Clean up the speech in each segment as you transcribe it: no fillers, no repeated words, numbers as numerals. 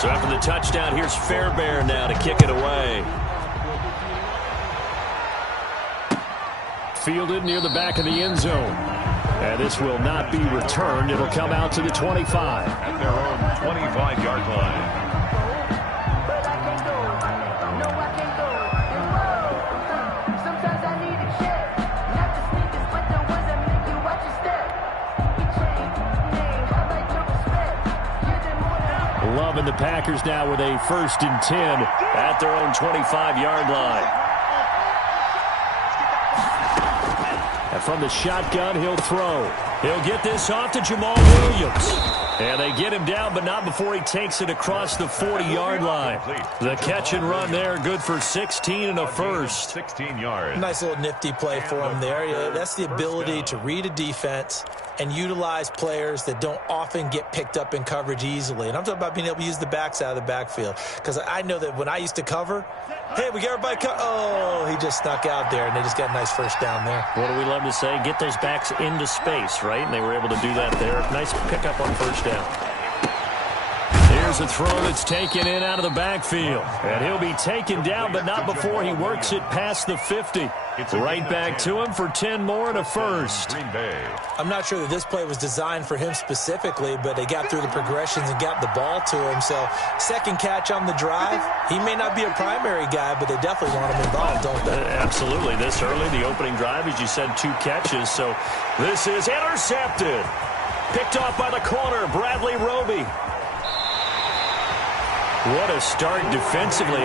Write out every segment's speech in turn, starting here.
So after the touchdown, here's Fairbairn now to kick it away. Fielded near the back of the end zone. And this will not be returned. It'll come out to the 25. At their own 25-yard line. Loving the Packers now with a 1st and 10 at their own 25-yard line. And from the shotgun, he'll throw. He'll get this off to Jamal Williams. And they get him down, but not before he takes it across the 40-yard line. The catch and run there, good for 16 and a first. 16 yards. Nice little nifty play for him there. Yeah, that's the ability to read a defense and utilize players that don't often get picked up in coverage easily. And I'm talking about being able to use the backs out of the backfield. Because I know that when I used to cover, hey, we got everybody oh, he just snuck out there, and they just got a nice first down there. What do we love to say? Get those backs into space, right? And they were able to do that there. Nice pickup on first down. Here's a throw that's taken in out of the backfield. And he'll be taken down, but not before he works it past the 50. Right back to him for 10 more and a first. I'm not sure that this play was designed for him specifically, but they got through the progressions and got the ball to him. So second catch on the drive. He may not be a primary guy, but they definitely want him involved, don't they? Absolutely. This early, the opening drive, as you said, 2 catches. So this is intercepted. Picked off by the corner, Bradley Roby. What a start defensively.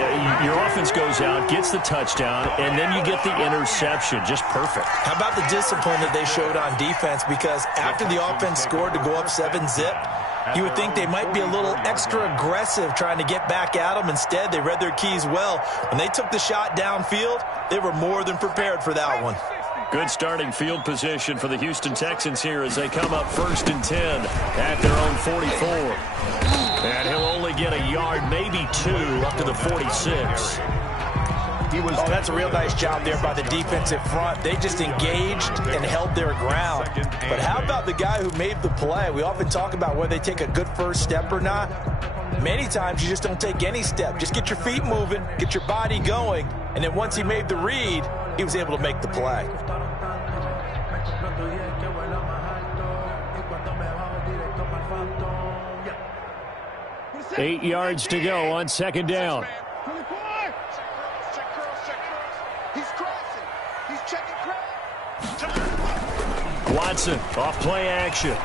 Your offense goes out, gets the touchdown, and then you get the interception. Just perfect. How about the discipline that they showed on defense? Because after the offense scored to go up 7-zip, you would think they might be a little extra aggressive trying to get back at them. Instead, they read their keys well. When they took the shot downfield, they were more than prepared for that one. Good starting field position for the Houston Texans here as they come up 1st and 10 at their own 44. And he'll only get a yard, maybe 2, up to the 46. Oh, that's a real nice job there by the defensive front. They just engaged and held their ground. But how about the guy who made the play? We often talk about whether they take a good first step or not. Many times you just don't take any step. Just get your feet moving, get your body going, and then once he made the read, he was able to make the play. 8 yards to go on 2nd down. Watson off play action.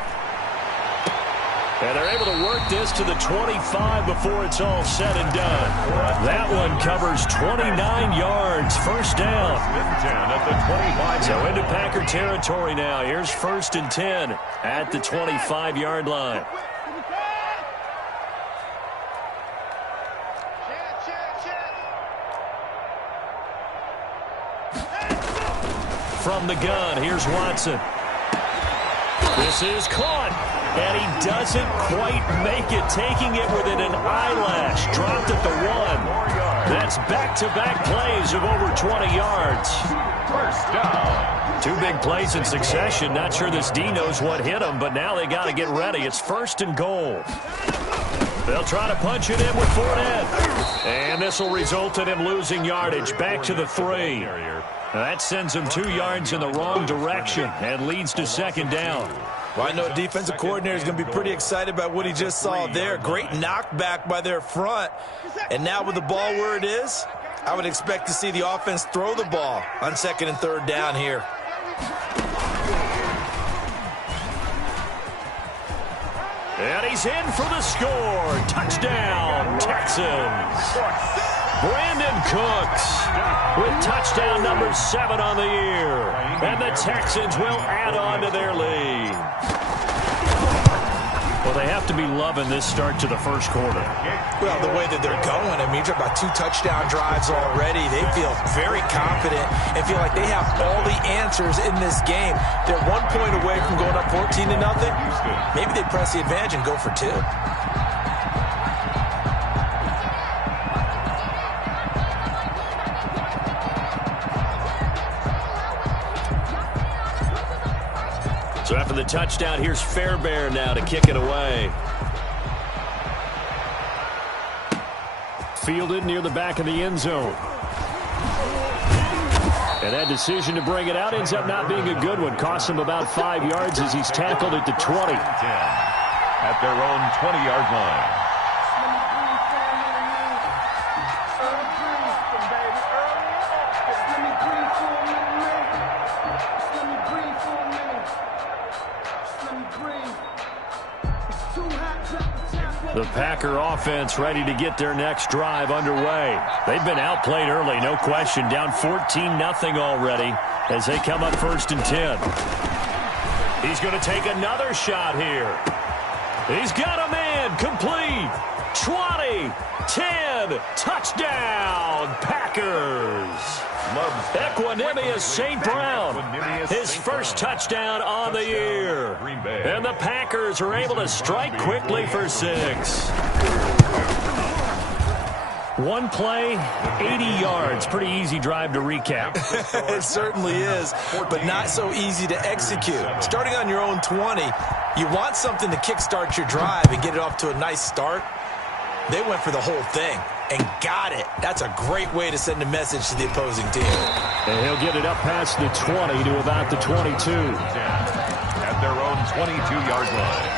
And they're able to work this to the 25 before it's all said and done. That one covers 29 yards. First down. At the 25. So into Packer territory now. Here's 1st and 10 at the 25-yard line. From the gun, here's Watson. This is caught, and he doesn't quite make it, taking it within an eyelash. Dropped at the 1. That's back-to-back plays of over 20 yards. First down. 2 big plays in succession. Not sure this D knows what hit him, but now they got to get ready. It's 1st and goal. They'll try to punch it in with Fournette. And this will result in him losing yardage. Back to the 3. That sends him 2 yards in the wrong direction and leads to 2nd down. Well, I know defensive coordinator is going to be pretty excited about what he just saw there. Great knockback by their front. And now with the ball where it is, I would expect to see the offense throw the ball on 2nd and 3rd down here. And he's in for the score. Touchdown, Texans. Brandon Cooks with touchdown number 7 on the year. And the Texans will add on to their lead. Well, they have to be loving this start to the first quarter. Well, the way that they're going, I mean, you're talking about 2 touchdown drives already. They feel very confident and feel like they have all the answers in this game. They're 1 point away from going up 14-0. Maybe they press the advantage and go for 2. So after the touchdown, here's Fairbairn now to kick it away. fielded near the back of the end zone. And that decision to bring it out ends up not being a good one. Costs him about 5 yards as he's tackled at the 20. At their own 20-yard line. The Packer offense ready to get their next drive underway. They've been outplayed early, no question. Down 14-0 already as they come up 1st and 10. He's going to take another shot here. He's got a man. Complete. 20, 10, touchdown, Packers. Equanimous St. Brown, his first touchdown on the year. And the Packers are able to strike quickly for 6. One play, 80 yards. Pretty easy drive to recap. It certainly is, but not so easy to execute. Starting on your own 20, you want something to kickstart your drive and get it off to a nice start. They went for the whole thing and got it. That's a great way to send a message to the opposing team. And he'll get it up past the 20 to about the 22. At their own 22-yard line.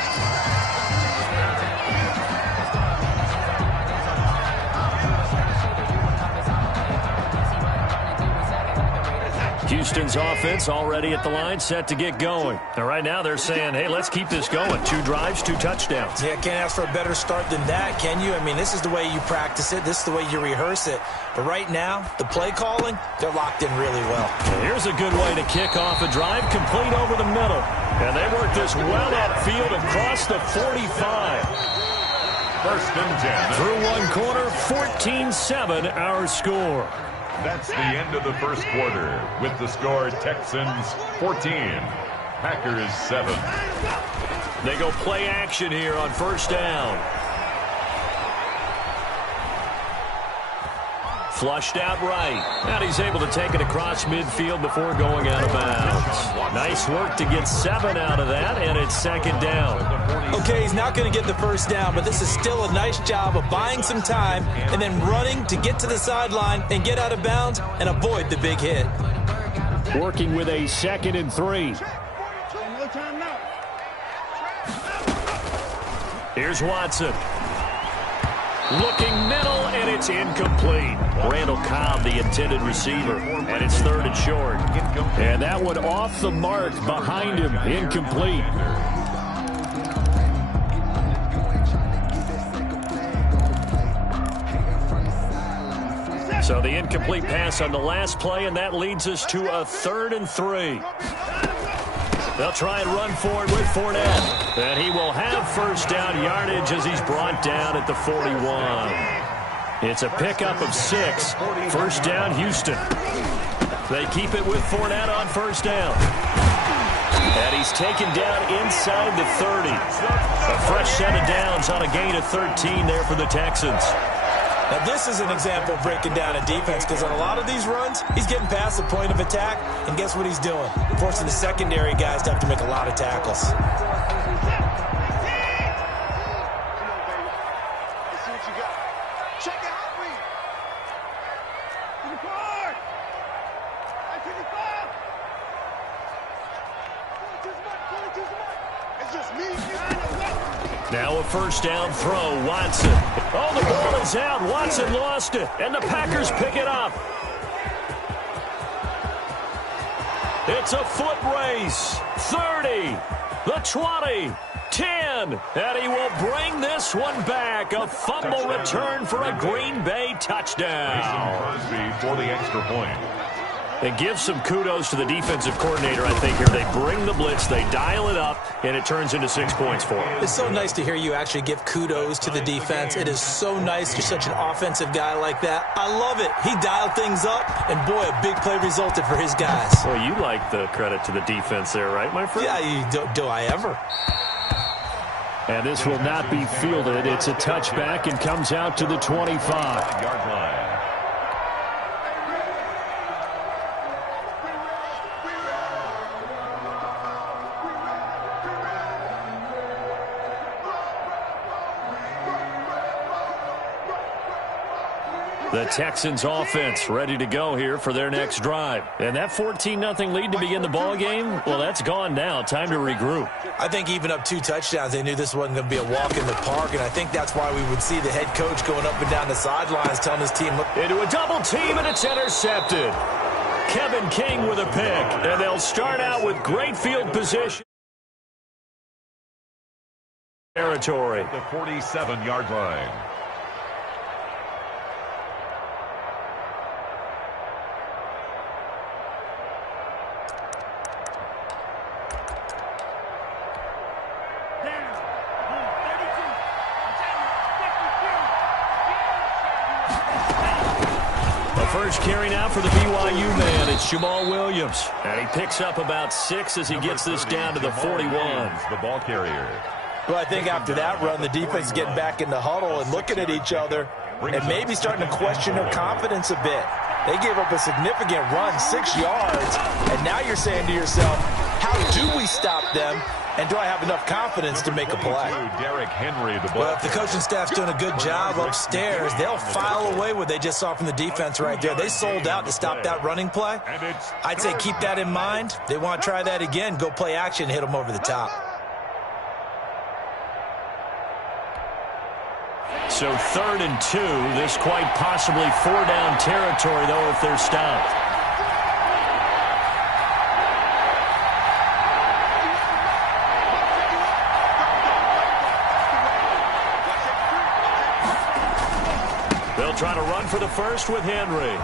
Houston's offense already at the line, set to get going. And right now they're saying, hey, let's keep this going. 2 drives, 2 touchdowns. Yeah, can't ask for a better start than that, can you? I mean, this is the way you practice it. This is the way you rehearse it. But right now, the play calling, they're locked in really well. And here's a good way to kick off a drive, complete over the middle. And they work this well upfield across the 45. 1st and 10. Through one quarter, 14-7 our score. That's the end of the first quarter with the score Texans 14, Packers 7. They go play action here on 1st down. Flushed out right. And he's able to take it across midfield before going out of bounds. Nice work to get 7 out of that, and it's 2nd down. Okay, he's not going to get the 1st down, but this is still a nice job of buying some time and then running to get to the sideline and get out of bounds and avoid the big hit. Working with a 2nd and 3. Here's Watson. Looking middle, and it's incomplete. Randall Cobb, the intended receiver, and it's 3rd and short. And that one off the mark behind him, incomplete. So the incomplete pass on the last play, and that leads us to a 3rd and 3. They'll try and run forward with Fournette. And he will have 1st down yardage as he's brought down at the 41. It's a pickup of 6. 1st down, Houston. They keep it with Fournette on 1st down. And he's taken down inside the 30. A fresh set of downs on a gain of 13 there for the Texans. Now, this is an example of breaking down a defense because on a lot of these runs, he's getting past the point of attack, and guess what he's doing? Forcing the secondary guys to have to make a lot of tackles. Now a 1st down throw, Watson. Oh, the ball is out. Watson lost it, and the Packers pick it up. It's a foot race. 30, the 20, 10, and he will bring this one back. A fumble return for a Green Bay touchdown. Crosby for the extra point. And give some kudos to the defensive coordinator, I think, here. They bring the blitz, they dial it up, and it turns into 6 points for them. It's so nice to hear you actually give kudos to the defense. It is so nice. You're such an offensive guy like that. I love it. He dialed things up, and boy, a big play resulted for his guys. Well, you like the credit to the defense there, right, my friend? Yeah, do I ever? And this will not be fielded. It's a touchback and comes out to the 25-yard line. The Texans offense ready to go here for their next drive. And that 14-0 lead to begin the ball game, well, that's gone now. Time to regroup. I think even up 2 touchdowns, they knew this wasn't going to be a walk in the park, and I think that's why we would see the head coach going up and down the sidelines telling his team, look. Into a double team, and it's intercepted. Kevin King with a pick, and they'll start out with great field position. Territory. The 47-yard line. First carry now for the BYU man. It's Jamal Williams. And he picks up about 6 as he gets this down to the 41. The ball carrier. Well, I think after that run, the defense is getting back in the huddle and looking at each other and maybe starting to question their confidence a bit. They gave up a significant run, 6 yards, and now you're saying to yourself, how do we stop them? And do I have enough confidence to make a play? Derrick Henry, the ball. Well, if the coaching staff's doing a good job upstairs, they'll file away what they just saw from the defense right there. They sold out to stop that running play. I'd say keep that in mind. They want to try that again, go play action, hit them over the top. So 3rd and 2. This quite possibly 4-down territory, though, if they're stopped. They'll try to run for the first with Henry.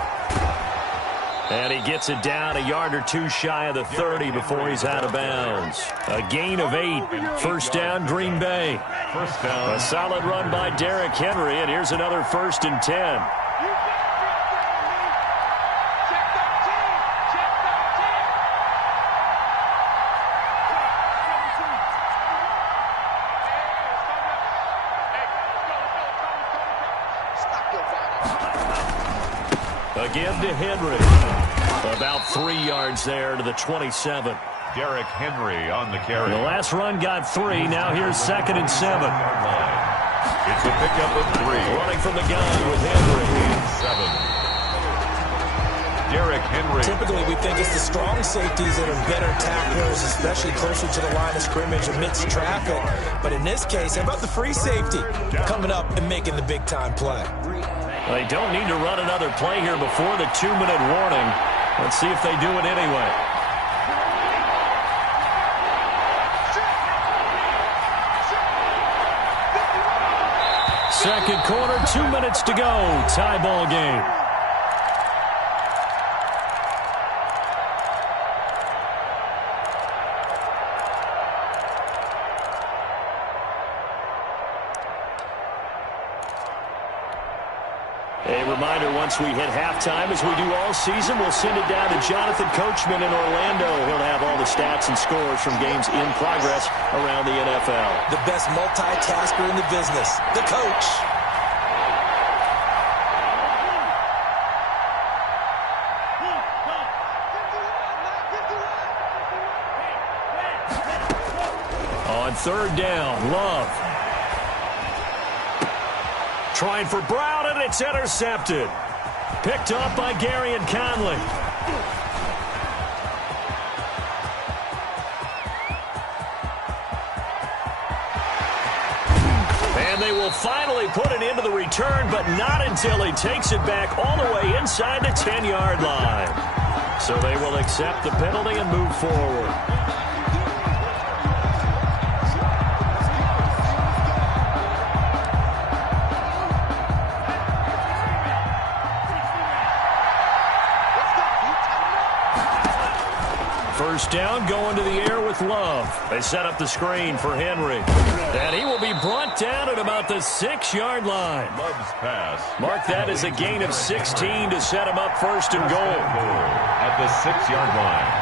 And he gets it down a yard or 2 shy of the 30 before he's out of bounds. A gain of 8. First down, Green Bay. First down. A solid run by Derrick Henry, and here's another 1st and 10. Again to Henry. About 3 yards there to the 27. Derrick Henry on the carry. The last run got 3. Now here's 2nd and 7. It's a pickup of 3. Running from the gun with Henry. 7. Derrick Henry. Typically, we think it's the strong safeties that are better tacklers, especially closer to the line of scrimmage amidst traffic. But in this case, how about the free safety coming up and making the big-time play? They don't need to run another play here before the 2-minute warning. Let's see if they do it anyway. Second quarter, 2 minutes to go. Tie ball game. A reminder, once we hit halftime, as we do all season, we'll send it down to Jonathan Coachman in Orlando. He'll have all the stats and scores from games in progress around the NFL. The best multitasker in the business, the coach. On 3rd down, Love. Trying for Brown, and it's intercepted. Picked up by Gary and Conley. And they will finally put it into the return, but not until he takes it back all the way inside the 10-yard line. So they will accept the penalty and move forward. First down, going to the air with Love. They set up the screen for Henry. And he will be brought down at about the 6-yard line. Love's pass. Mark that as a gain of 16 to set him up 1st and goal. At the 6-yard line.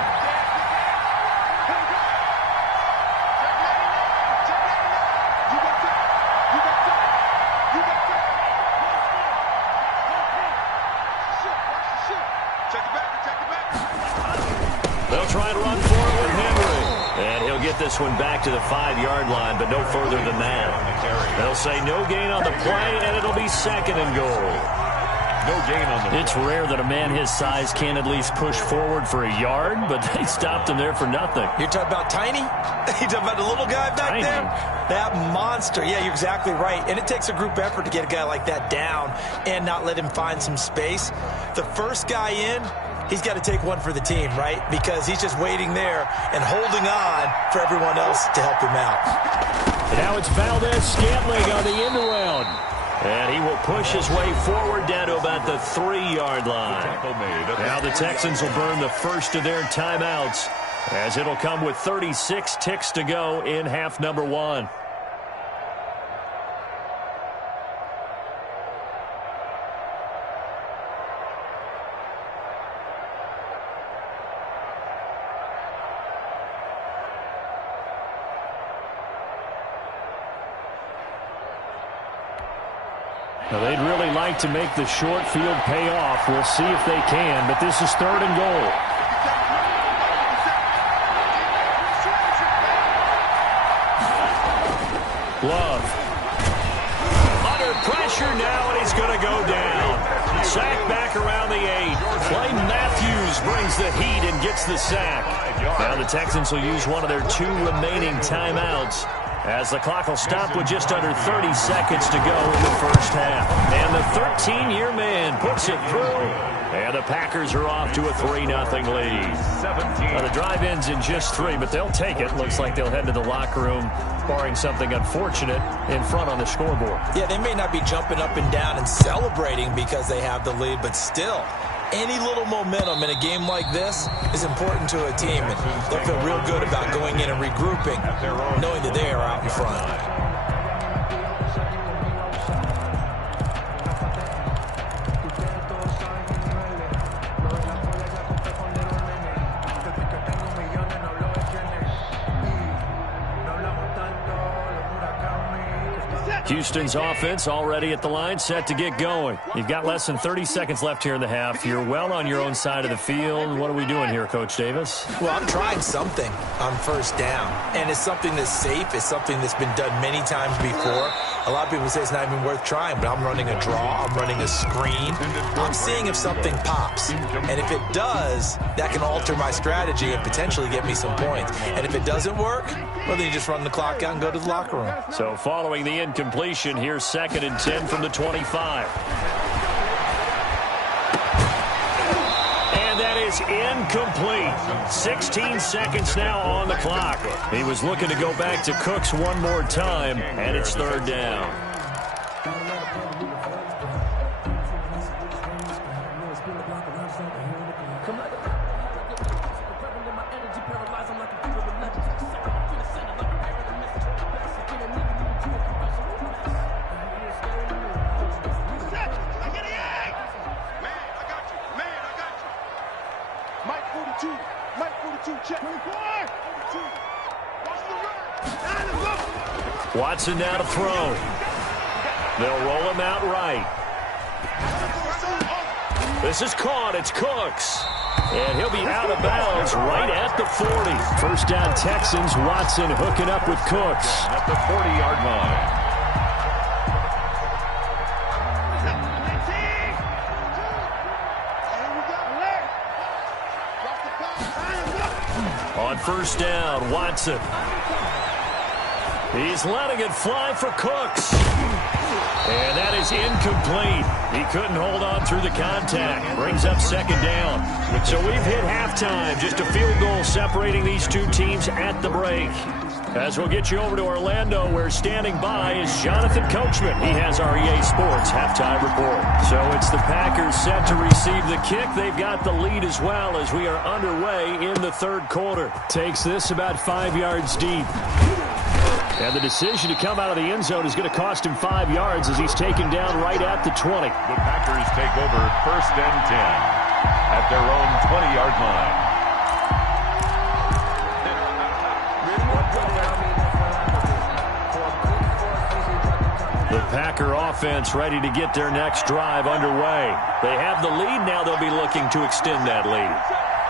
They'll try and run for it with Henry. And he'll get this one back to the 5-yard line, but no further than that. They'll say no gain on the play, and it'll be 2nd and goal. No gain on the It's rare that a man his size can at least push forward for a yard, but they stopped him there for nothing. You're talking about Tiny? You're talking about the little guy back there? That monster. Yeah, you're exactly right. And it takes a group effort to get a guy like that down and not let him find some space. The first guy in, he's got to take one for the team, right? Because he's just waiting there and holding on for everyone else to help him out. And now it's Valdez-Scantling on the end around. And he will push his way forward down to about the 3-yard line. Now the Texans will burn the first of their timeouts, as it'll come with 36 ticks to go in half number 1. Now they'd really like to make the short field pay off. We'll see if they can, but this is 3rd and goal. Love. Under pressure now, and he's going to go down. Sack back around the 8. Clay Matthews brings the heat and gets the sack. Now the Texans will use one of their 2 remaining timeouts, as the clock will stop with just under 30 seconds to go in the first half. And the 13-year man puts it through. And the Packers are off to a 3-0 lead. Now the drive ends in just 3, but they'll take it. Looks like they'll head to the locker room, barring something unfortunate, in front on the scoreboard. Yeah, they may not be jumping up and down and celebrating because they have the lead, but still, any little momentum in a game like this is important to a team, and they'll feel real good about going in and regrouping, knowing that they are out in front. Houston's offense already at the line, set to get going. You've got less than 30 seconds left here in the half. You're well on your own side of the field. What are we doing here, Coach Davis? Well, I'm trying something on first down, and it's something that's safe. It's something that's been done many times before. A lot of people say it's not even worth trying, but I'm running a draw. I'm running a screen. I'm seeing if something pops, and if it does, that can alter my strategy and potentially get me some points. And if it doesn't work, well, then you just run the clock out and go to the locker room. So following the incompletion, here's 2nd and 10 from the 25. And that is incomplete. 16 seconds now on the clock. He was looking to go back to Cooks one more time, and it's 3rd down. Watson now to throw. They'll roll him out right. This is caught. It's Cooks. And he'll be out of bounds right at the 40. First down Texans. Watson hooking up with Cooks. At the 40-yard line. On first down, Watson. He's letting it fly for Cooks. And that is incomplete. He couldn't hold on through the contact. Brings up 2nd down. So we've hit halftime. Just a field goal separating these two teams at the break. As we'll get you over to Orlando, where standing by is Jonathan Coachman. He has our EA Sports halftime report. So it's the Packers set to receive the kick. They've got the lead as well as we are underway in the 3rd quarter. Takes this about 5 yards deep. And the decision to come out of the end zone is going to cost him 5 yards as he's taken down right at the 20. The Packers take over 1st and 10 at their own 20-yard line. The Packer offense ready to get their next drive underway. They have the lead. Now they'll be looking to extend that lead.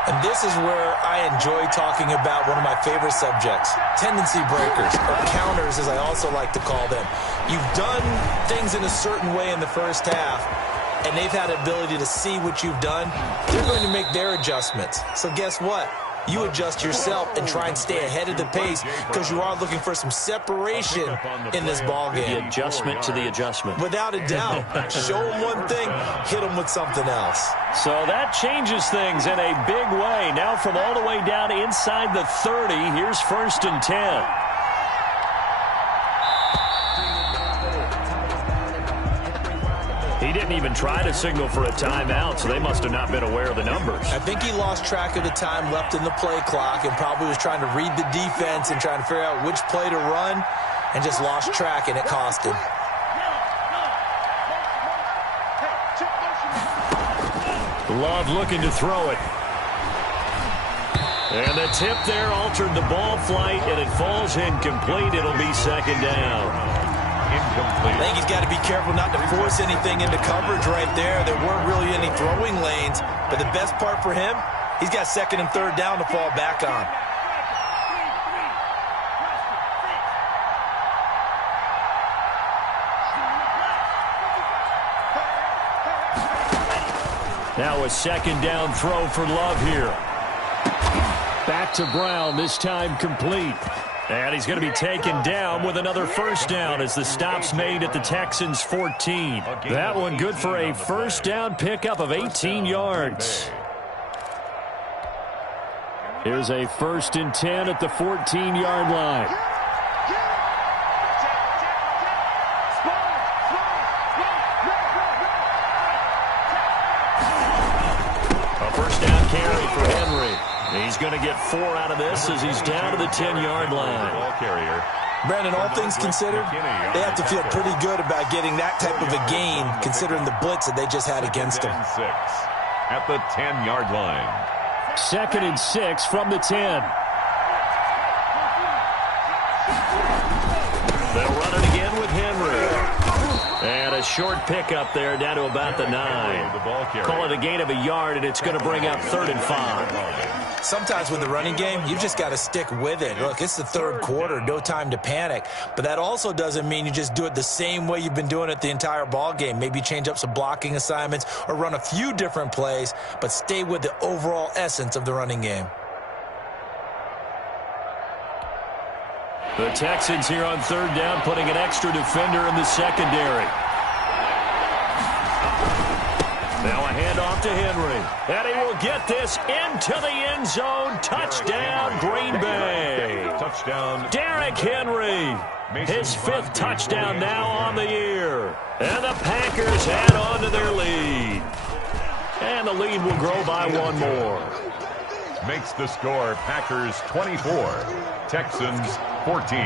And this is where I enjoy talking about one of my favorite subjects, tendency breakers, or counters as I also like to call them. You've done things in a certain way in the first half, and they've had the ability to see what you've done, they're going to make their adjustments. So guess what? You adjust yourself and try and stay ahead of the pace because you are looking for some separation in this ball game. The adjustment to the adjustment. Without a doubt. Show them one thing, hit them with something else. So that changes things in a big way. Now from all the way down inside the 30, here's 1st and 10. He didn't even try to signal for a timeout, so they must have not been aware of the numbers. I think he lost track of the time left in the play clock and probably was trying to read the defense and trying to figure out which play to run and just lost track, and it cost him. Love looking to throw it. And the tip there altered the ball flight, and it falls incomplete. It'll be 2nd down. I think he's got to be careful not to force anything into coverage right there. There weren't really any throwing lanes, but the best part for him, he's got 2nd and 3rd down to fall back on. Now a 2nd down throw for Love here. Back to Brown, this time complete. And he's going to be taken down with another 1st down as the stop's made at the Texans' 14. That one good for a 1st down pickup of 18 yards. Here's a 1st and 10 at the 14-yard line. A 1st down carry for Henry. He's going to get 4 out of this as he's down to the 10-yard line. Ball carrier. Brandon, all things considered, they have to feel pretty good about getting that type of a gain considering the blitz that they just had against them. 6 at the 10-yard line. 2nd and 6 from the 10. They'll run it again with Henry. And a short pickup there down to about the 9. Call it a gain of a yard, and it's going to bring up 3rd and 5. Sometimes with the running game, you've just got to stick with it. Look, it's the 3rd quarter, no time to panic. But that also doesn't mean you just do it the same way you've been doing it the entire ball game. Maybe change up some blocking assignments or run a few different plays, but stay with the overall essence of the running game. The Texans here on 3rd down, putting an extra defender in the secondary. Now a handoff to Henry. And he will get this into the end zone. Touchdown, Green Bay. Touchdown. Derrick Henry. His 5th touchdown now on the year. And the Packers add on to their lead. And the lead will grow by 1 more. Makes the score Packers 24, Texans 14.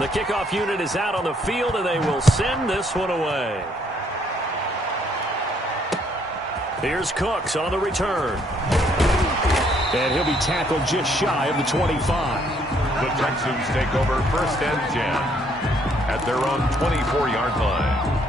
The kickoff unit is out on the field, and they will send this one away. Here's Cooks on the return. And he'll be tackled just shy of the 25. The Texans take over 1st and 10 at their own 24-yard line.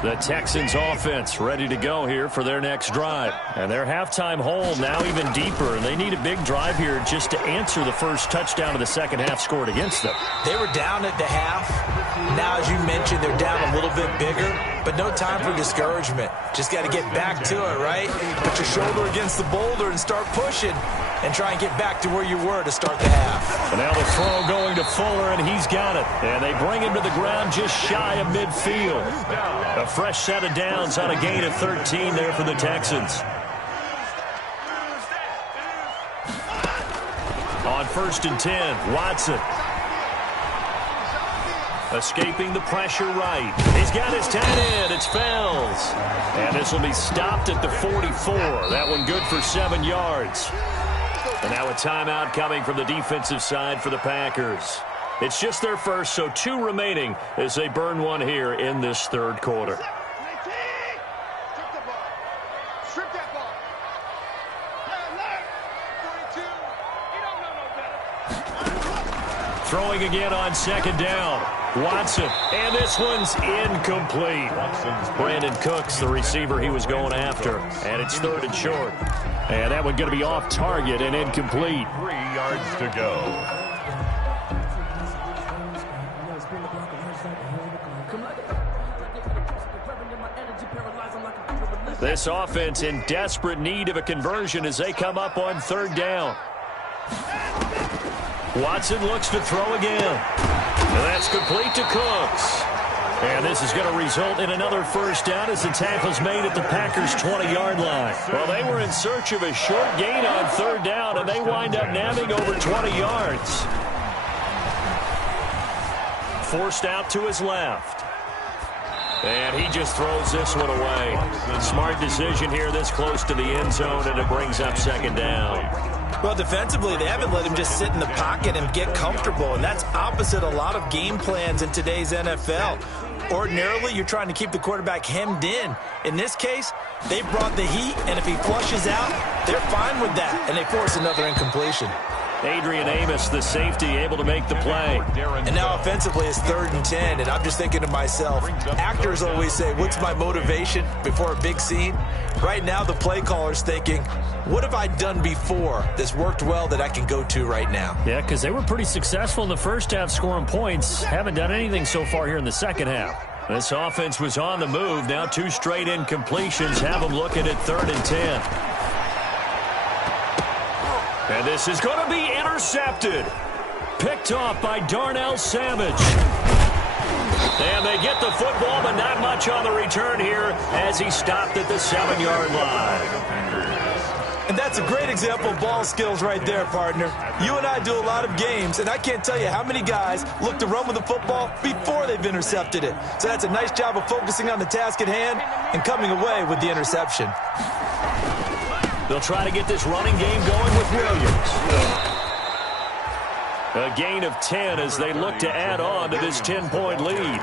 The Texans offense ready to go here for their next drive. And their halftime hole now even deeper. And they need a big drive here just to answer the first touchdown of the second half scored against them. They were down at the half. Now, as you mentioned, they're down a little bit bigger. But no time for discouragement. Just got to get back to it, right? Put your shoulder against the boulder and start pushing. And try and get back to where you were to start the half. And now the throw going to Fuller, and he's got it. And they bring him to the ground just shy of midfield. A fresh set of downs on a gain of 13 there for the Texans. On 1st and 10, Watson. Escaping the pressure right. He's got his tight end. It's Fells. And this will be stopped at the 44. That one good for 7 yards. And now a timeout coming from the defensive side for the Packers. It's just their first, so 2 remaining as they burn one here in this 3rd quarter. Throwing again on 2nd down. Watson, and this one's incomplete. Brandon Cooks, the receiver he was going after, and it's 3rd and short. And that one going to be off target and incomplete. 3 yards to go. This offense in desperate need of a conversion as they come up on 3rd down. Watson looks to throw again. And that's complete to Cooks. And this is going to result in another 1st down as the tackle's made at the Packers' 20-yard line. Well, they were in search of a short gain on 3rd down, and they wind up nabbing over 20 yards. Forced out to his left. And he just throws this one away. Smart decision here this close to the end zone, and it brings up 2nd down. Well, defensively, they haven't let him just sit in the pocket and get comfortable, and that's opposite a lot of game plans in today's NFL. Ordinarily, you're trying to keep the quarterback hemmed in. In this case, they brought the heat, and if he flushes out, they're fine with that, and they force another incompletion. Adrian Amos, the safety, able to make the play. And now offensively it's 3rd and 10, and I'm just thinking to myself, actors always say, what's my motivation before a big scene? Right now the play caller's thinking, what have I done before that's worked well that I can go to right now? Yeah, because they were pretty successful in the first half scoring points. Haven't done anything so far here in the second half. This offense was on the move. Now 2 straight incompletions have them looking at 3rd and 10. And this is going to be intercepted. Picked off by Darnell Savage. And they get the football, but not much on the return here as he stopped at the 7-yard line. And that's a great example of ball skills right there, partner. You and I do a lot of games, and I can't tell you how many guys look to run with the football before they've intercepted it. So that's a nice job of focusing on the task at hand and coming away with the interception. They'll try to get this running game going with Williams. A gain of 10 as they look to add on to this 10-point lead.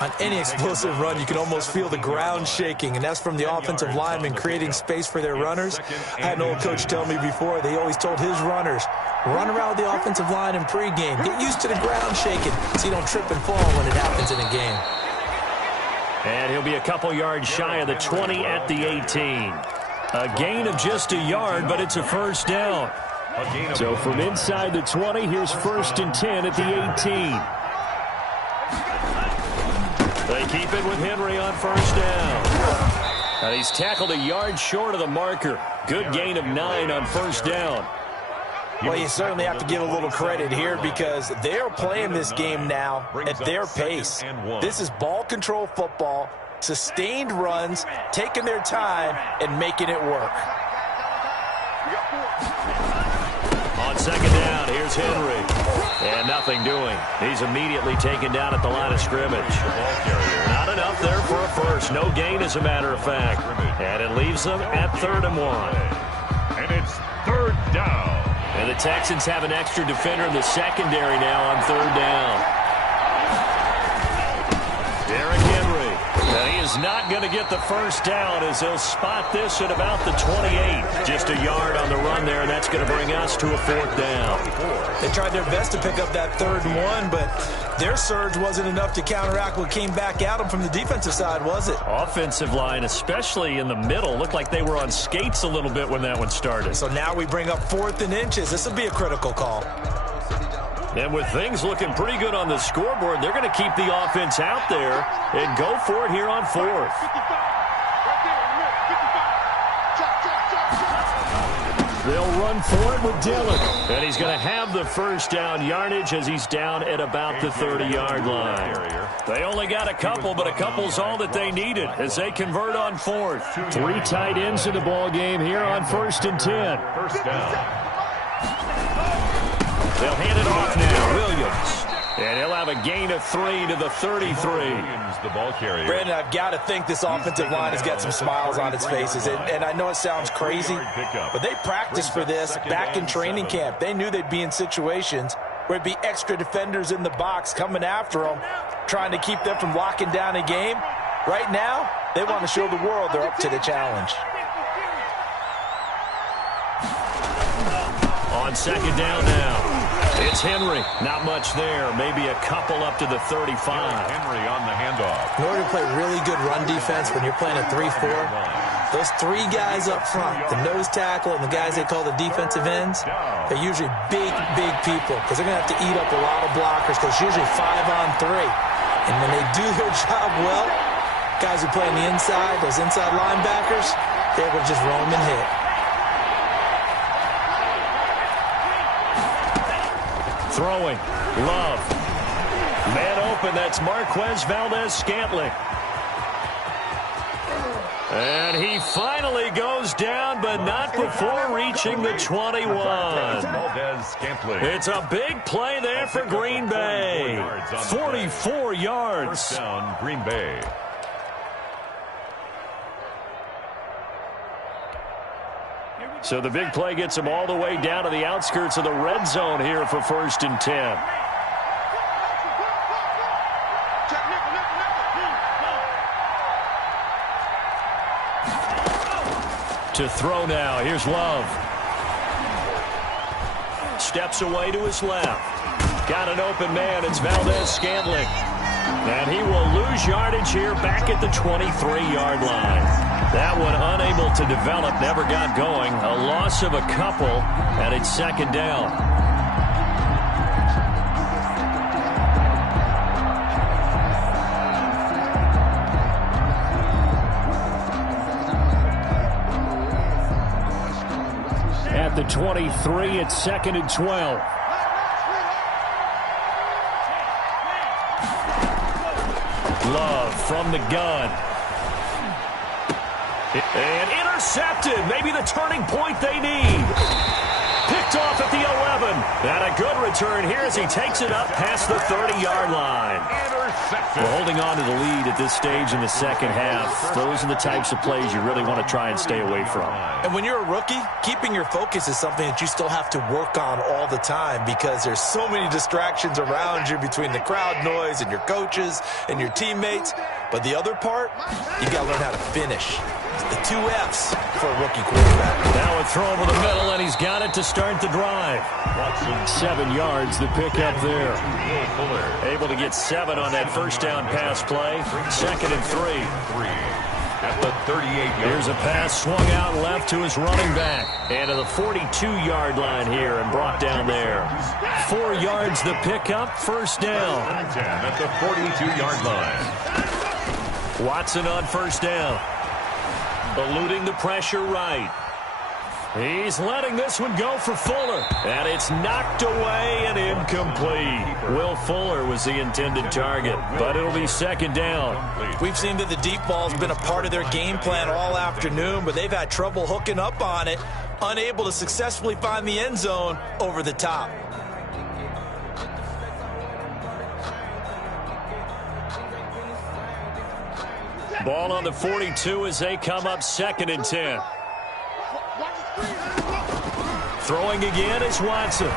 On any explosive run, you can almost feel the ground shaking, and that's from the offensive linemen creating space for their runners. I had an old coach tell me before, they always told his runners, run around the offensive line in pregame. Get used to the ground shaking so you don't trip and fall when it happens in a game. And he'll be a couple yards shy of the 20 at the 18. A gain of just a yard, but it's a 1st down. So from inside the 20, here's 1st and 10 at the 18. They keep it with Henry on 1st down. And he's tackled a yard short of the marker. Good gain of 9 on 1st down. Well, you certainly have to give a little credit here because they're playing this game now at their pace. This is ball control football. Sustained runs, taking their time, and making it work. On 2nd down, here's Henry. And nothing doing. He's immediately taken down at the line of scrimmage. Not enough there for a first. No gain, as a matter of fact. And it leaves them at 3rd and 1. And it's 3rd down. And the Texans have an extra defender in the secondary now on 3rd down. Derrick Henry. Now he is not going to get the 1st down as they'll spot this at about the 28. Just a yard on the run there, and that's going to bring us to a 4th down. They tried their best to pick up that 3rd and 1, but their surge wasn't enough to counteract what came back at them from the defensive side, was it? Offensive line, especially in the middle, looked like they were on skates a little bit when that one started. So now we bring up 4th and inches. This will be a critical call. And with things looking pretty good on the scoreboard, they're going to keep the offense out there and go for it here on 4th. They'll run for it with Dillon. And he's going to have the 1st down yardage as he's down at about the 30-yard line. They only got a couple, but a couple's all that they needed as they convert on 4th. 3 tight ends in the ball game here on 1st and 10. 1st down. They'll hand it off now. Williams. And he'll have a gain of 3 to the 33. Williams, the ball carrier. Brandon, I've got to think this offensive line has got some smiles on its faces. And I know it sounds crazy, but they practiced for this back in training camp. They knew they'd be in situations where it'd be extra defenders in the box coming after them, trying to keep them from locking down a game. Right now, they want to show the world they're up to the challenge. On 2nd down now. It's Henry. Not much there. Maybe a couple up to the 35. Henry on the handoff. In order to play really good run defense when you're playing a 3-4, those 3 guys up front, the nose tackle and the guys they call the defensive ends, they're usually big people because they're going to have to eat up a lot of blockers because it's usually 5-on-3. And when they do their job well, Guys who play on the inside, those inside linebackers, they're able to just roam and hit. Throwing. Love. Man open. That's Marquez Valdez-Scantling. And he finally goes down, but not before reaching the 21. It's a big play there for Green Bay. 44 yards. First down, Green Bay. So the big play gets him all the way down to the outskirts of the red zone here for 1st and 10. To throw now. Here's Love. Steps away to his left. Got an open man. It's Valdez-Scantling. And he will lose yardage here back at the 23-yard line. That one unable to develop, never got going. A loss of a couple, and it's 2nd down. At the 23, it's 2nd and 12. Love from the gun. And intercepted. Maybe the turning point they need. Picked off at the 11. And a good return here as he takes it up past the 30-yard line. We're holding on to the lead at this stage in the second half. Those are the types of plays you really want to try and stay away from. And when you're a rookie, keeping your focus is something that you still have to work on all the time because there's so many distractions around you between the crowd noise and your coaches and your teammates. But the other part, you got to learn how to finish. The 2 F's for a rookie quarterback. Now a throw over the middle, and he's got it to start the drive. 7 yards, the pickup there. Able to get 7 on that first down pass play. 2nd and 3. At the 38-yard. Here's a pass swung out left to his running back. And to the 42-yard line here and brought down there. 4 yards the pickup, first down. At the 42-yard line. Watson on first down. Eluding the pressure right. He's letting this one go for Fuller. And it's knocked away and incomplete. Will Fuller was the intended target, but it'll be 2nd down. We've seen that the deep ball's been a part of their game plan all afternoon, but they've had trouble hooking up on it, unable to successfully find the end zone over the top. Ball on the 42 as they come up 2nd and 10. Throwing again is Watson.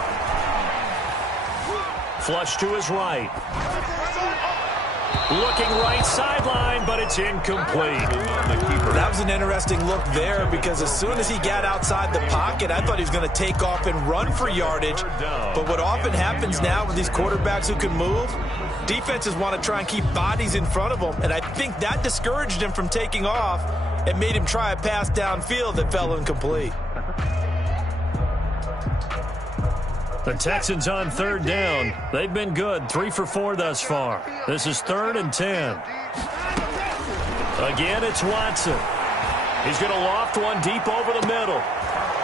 Flush to his right. Looking right sideline, but it's incomplete. That was an interesting look there because as soon as he got outside the pocket, I thought he was going to take off and run for yardage. But what often happens now with these quarterbacks who can move, defenses want to try and keep bodies in front of them, and I think that discouraged him from taking off and made him try a pass downfield that fell incomplete. The Texans on 3rd down. They've been good, 3 for 4 thus far. This is 3rd and 10. Again, it's Watson. He's going to loft one deep over the middle.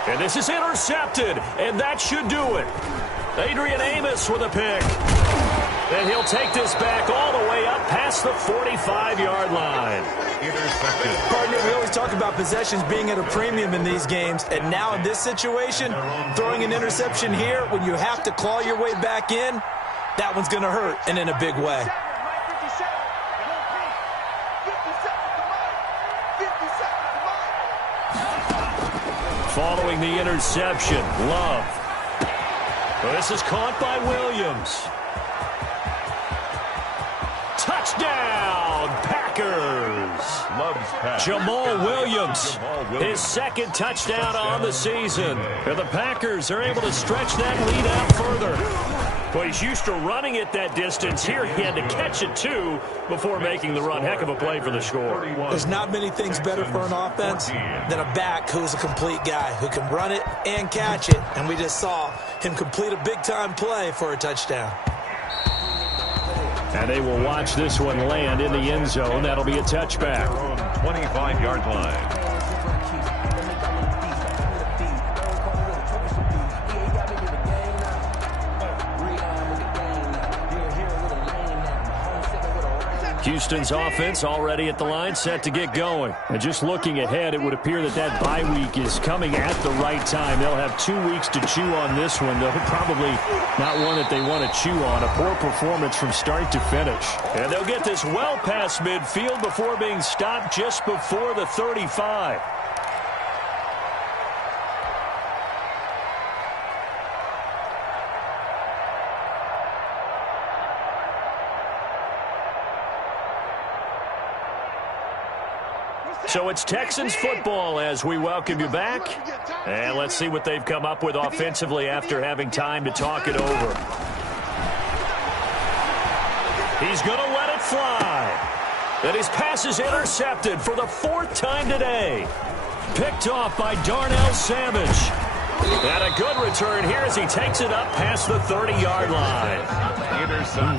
And this is intercepted, and that should do it. Adrian Amos with a pick. And he'll take this back all the way up past the 45-yard line. Intercepted. Partner, we always talk about possessions being at a premium in these games, and now in this situation, throwing an interception here when you have to claw your way back in, that one's going to hurt, and in a big way. Following the interception, Love. This is caught by Williams. Touchdown, Packers. Jamal Williams, his 2nd touchdown on the season. And the Packers are able to stretch that lead out further. Well, he's used to running it that distance. Here he had to catch it, too, before making the run. Heck of a play for the score. There's not many things better for an offense than a back who's a complete guy who can run it and catch it. And we just saw him complete a big-time play for a touchdown. And they will watch this one land in the end zone. That'll be a touchback. 25-yard line. Houston's offense already at the line, set to get going. And just looking ahead, it would appear that bye week is coming at the right time. They'll have 2 weeks to chew on this one, though probably not one that they want to chew on. A poor performance from start to finish. And they'll get this well past midfield before being stopped just before the 35. So it's Texans football as we welcome you back. And let's see what they've come up with offensively after having time to talk it over. He's going to let it fly. And his pass is intercepted for the 4th time today. Picked off by Darnell Savage. And a good return here as he takes it up past the 30-yard line.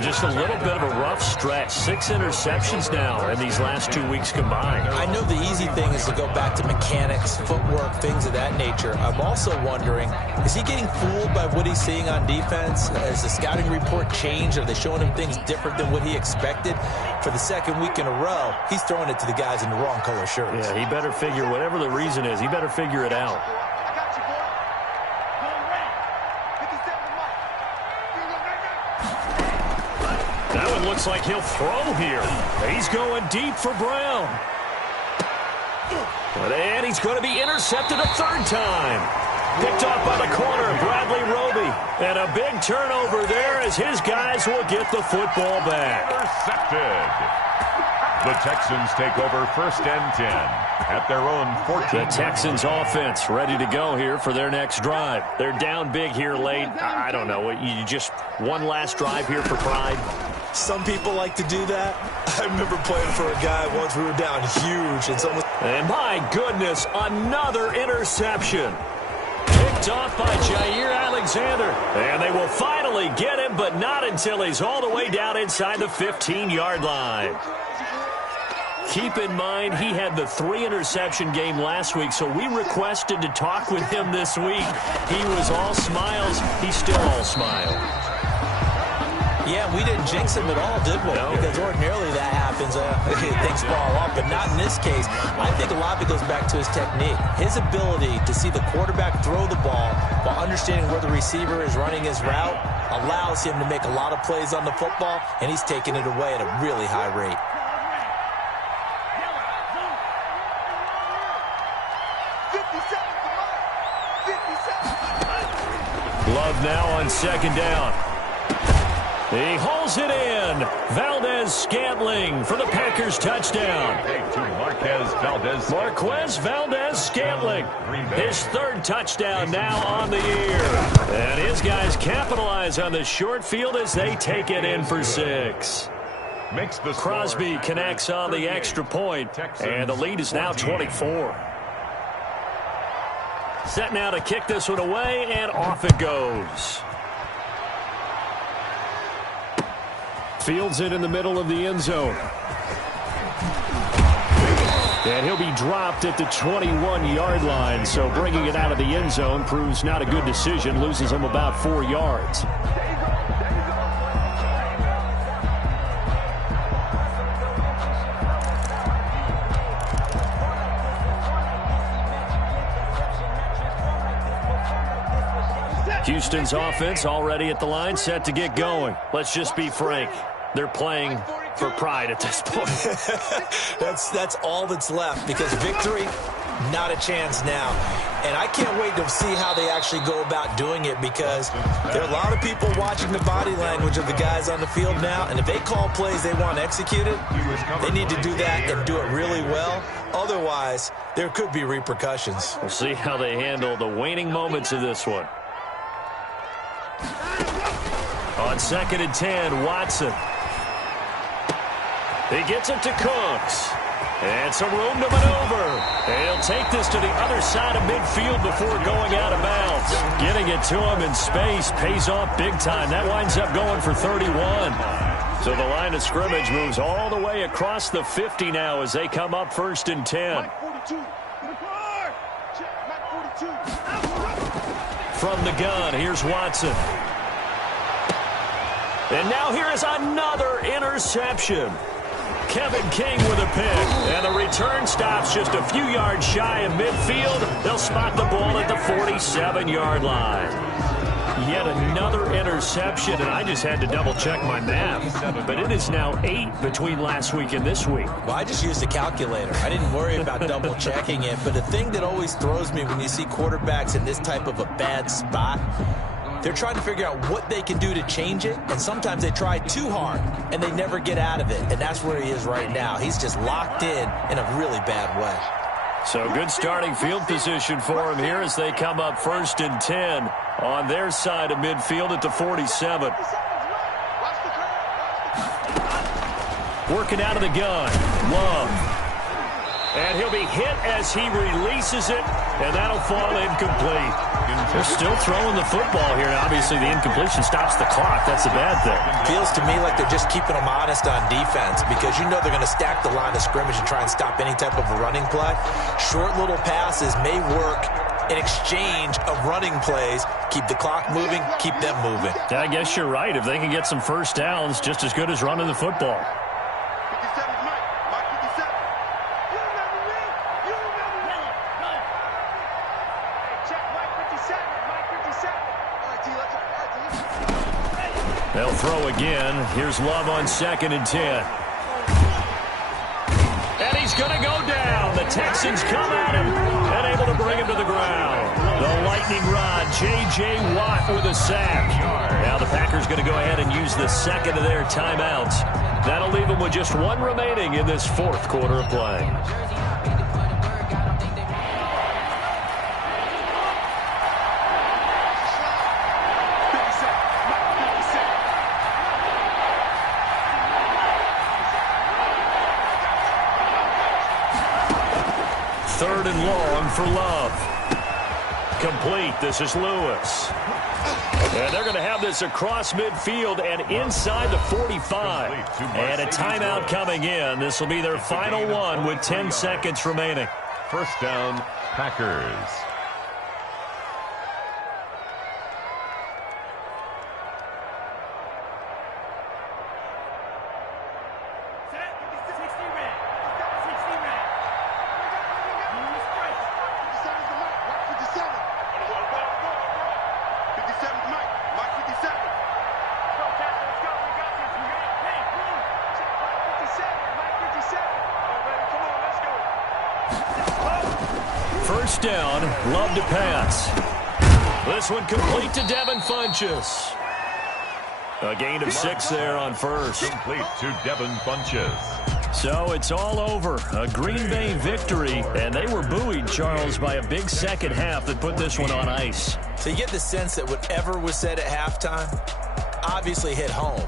Just a little bit of a rough stretch. 6 interceptions now in these last 2 weeks combined. I know the easy thing is to go back to mechanics, footwork, things of that nature. I'm also wondering, is he getting fooled by what he's seeing on defense? Has the scouting report changed? Are they showing him things different than what he expected? For the 2nd week in a row, he's throwing it to the guys in the wrong color shirts. Yeah, he better figure, whatever the reason is, he better figure it out. That one looks like he'll throw here. He's going deep for Brown. And he's going to be intercepted a 3rd time. Picked off by the corner, Bradley Roby. And a big turnover there as his guys will get the football back. Intercepted. The Texans take over 1st and 10 at their own 14. The Texans offense ready to go here for their next drive. They're down big here late. I don't know. You just one last drive here for pride. Some people like to do that. I remember playing for a guy once we were down huge. And my goodness, another interception. Picked off by Jair Alexander. And they will finally get him, but not until he's all the way down inside the 15-yard line. Keep in mind, he had the 3-interception game last week, so we requested to talk with him this week. He was all smiles. He's still all smile. Yeah, we didn't jinx him at all, did we? No. Because ordinarily that happens. Things fall off, but not in this case. I think a lot of it goes back to his technique. His ability to see the quarterback throw the ball while understanding where the receiver is running his route allows him to make a lot of plays on the football, and he's taking it away at a really high rate. Love now on 2nd down. He hauls it in. Valdez-Scantling for the Packers touchdown. Marquez Valdez-Scantling. His 3rd touchdown now on the year. And his guys capitalize on the short field as they take it in for 6. Crosby connects on the extra point, and the lead is now 24. Set now to kick this one away, and off it goes. Fields it in the middle of the end zone. And he'll be dropped at the 21-yard line, so bringing it out of the end zone proves not a good decision, loses him about 4 yards. Houston's offense already at the line, set to get going. Let's just be frank. They're playing for pride at this point. That's all that's left, because victory, not a chance now. And I can't wait to see how they actually go about doing it, because there are a lot of people watching the body language of the guys on the field now, and if they call plays they want executed, they need to do that and do it really well. Otherwise, there could be repercussions. We'll see how they handle the waning moments of this one. On 2nd and 10, Watson. He gets it to Cooks. And some room to maneuver. And he'll take this to the other side of midfield before going out of bounds. Getting it to him in space pays off big time. That winds up going for 31. So the line of scrimmage moves all the way across the 50 now as they come up 1st and 10. From the gun, here's Watson. And now here is another interception. Kevin King with a pick. And the return stops just a few yards shy of midfield. They'll spot the ball at the 47-yard line. Yet another interception, and I just had to double-check my math. But it is now 8 between last week and this week. Well, I just used a calculator. I didn't worry about double-checking it. But the thing that always throws me when you see quarterbacks in this type of a bad spot, they're trying to figure out what they can do to change it, and sometimes they try too hard, and they never get out of it. And that's where he is right now. He's just locked in a really bad way. So good starting field position for him here as they come up 1st and 10 on their side of midfield at the 47. Working out of the gun, Love. And he'll be hit as he releases it, and that'll fall incomplete. They're still throwing the football here. Obviously, the incompletion stops the clock. That's a bad thing. Feels to me like they're just keeping them honest on defense because you know they're going to stack the line of scrimmage and try and stop any type of a running play. Short little passes may work in exchange of running plays. Keep the clock moving, keep them moving. I guess you're right. If they can get some first downs, just as good as running the football. They'll throw again. Here's Love on 2nd and 10. And he's going to go down. The Texans come at him and able to bring him to the ground. The lightning rod, J.J. Watt with a sack. Now the Packers going to go ahead and use the second of their timeouts. That'll leave them with just one remaining in this 4th quarter of play. Third and long for Love. Complete. This is Lewis. And they're going to have this across midfield and inside the 45. And a timeout coming in. This will be their final one with 10 seconds remaining. First down, Packers. First down, Love to pass. This one complete to Devin Funchess. A gain of 6 there on first. Complete to Devin Funchess. So it's all over. A Green Bay victory, and they were buoyed, Charles, by a big second half that put this one on ice. So you get the sense that whatever was said at halftime obviously hit home.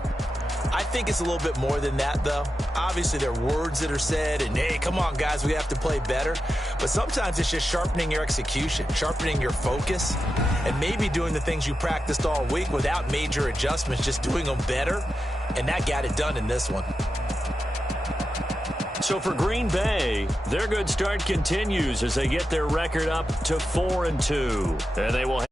I think it's a little bit more than that, though. Obviously, there are words that are said, and, hey, come on, guys, we have to play better. But sometimes it's just sharpening your execution, sharpening your focus, and maybe doing the things you practiced all week without major adjustments, just doing them better. And that got it done in this one. So for Green Bay, their good start continues as they get their record up to 4-2. And they will